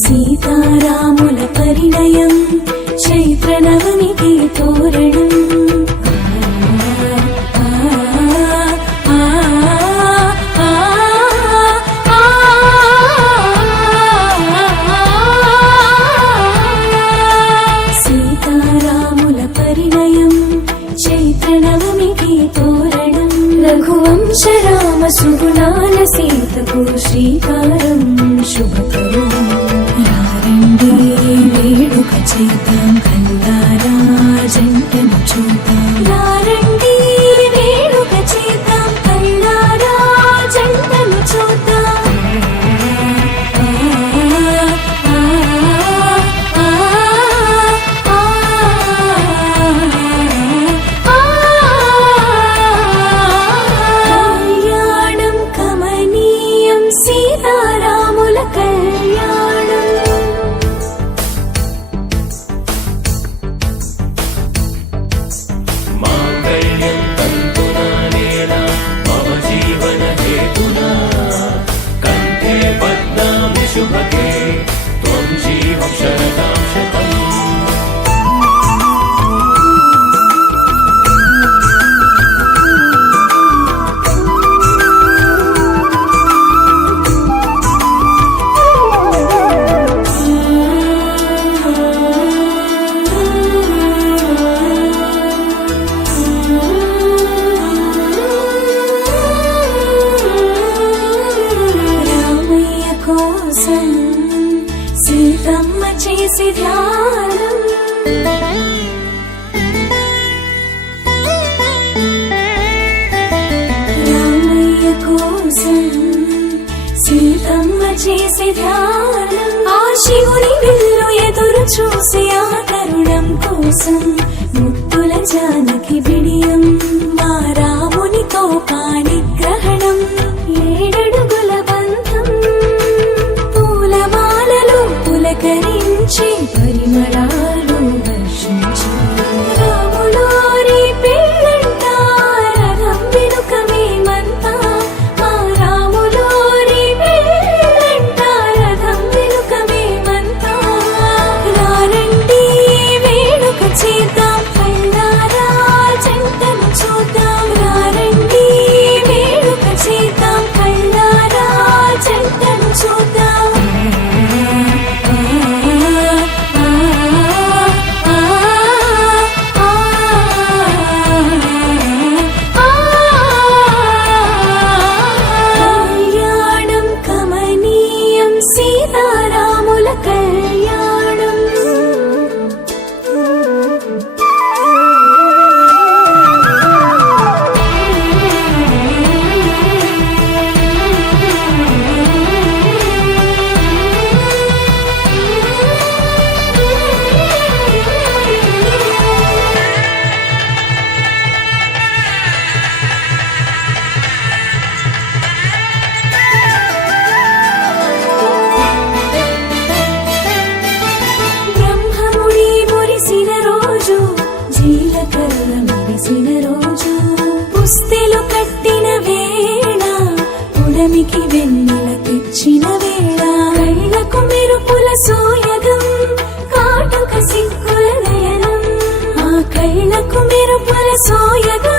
సీతారాముల పరిణయం చైత్ర నవమికి తోరణం సీతారాముల పరిణయం చైత్ర నవమికి తోరణం రఘువంశ రామ సుగుణాల సీతకు శ్రీకారం శుభకరం రండి వేడుక చేద్దాం కల్లారా జంటను చూద్దాం రండి వేడుక చేద్దాం కల్లారా జంటను చూద్దాం కళ్యాణం కమనీయం సీతారాముల కళ్యాణం మాంగళ్యం తంతునా నేనా మమ జీవన హేతునా కంఠే బధ్నామి శుభగే త్వం జీవ శరదాం శతం రామయ్య కోసం సీతమ్మ చేసి ధ్యానం రామయ్య కోసం సీతమ్మ చేసి ధ్యానం ఆ శివుని విల్లు ఎదురు చూసి ఆ తరుణం కోసం ముత్తుల జానకి బిడియం మా రామునితో పాణిగ్రహణం ఏడడుగుల బంధం పూలమాలలు పులకరించి పరిమళాలు వర్షించి రాములోరి పెళ్ళంట రథం వెనుక మేమంతా మా రాములోరి పెళ్ళంట రథం వెనుక మేమంతా రండి వేడుక చేద్దాం కల్లారా జంటను చూద్దాం రండి వేడుక చేద్దాం కల్లారా జంటను చూద్దాం కళ్యాణం కమనీయం సీతారాముల కళ్యాణం బ్రహ్మముడి మురిసిన రోజు జీలకర్ర మెరిసిన రోజు పుస్తెలు కట్టిన వేళ పుడమికి వెన్నెల తెచ్చిన వేళ కళ్ళకు మెరుపుల సోయగం కాటుక సిగ్గుల నయనం ఆ కళ్ళకు మెరుపుల సోయగం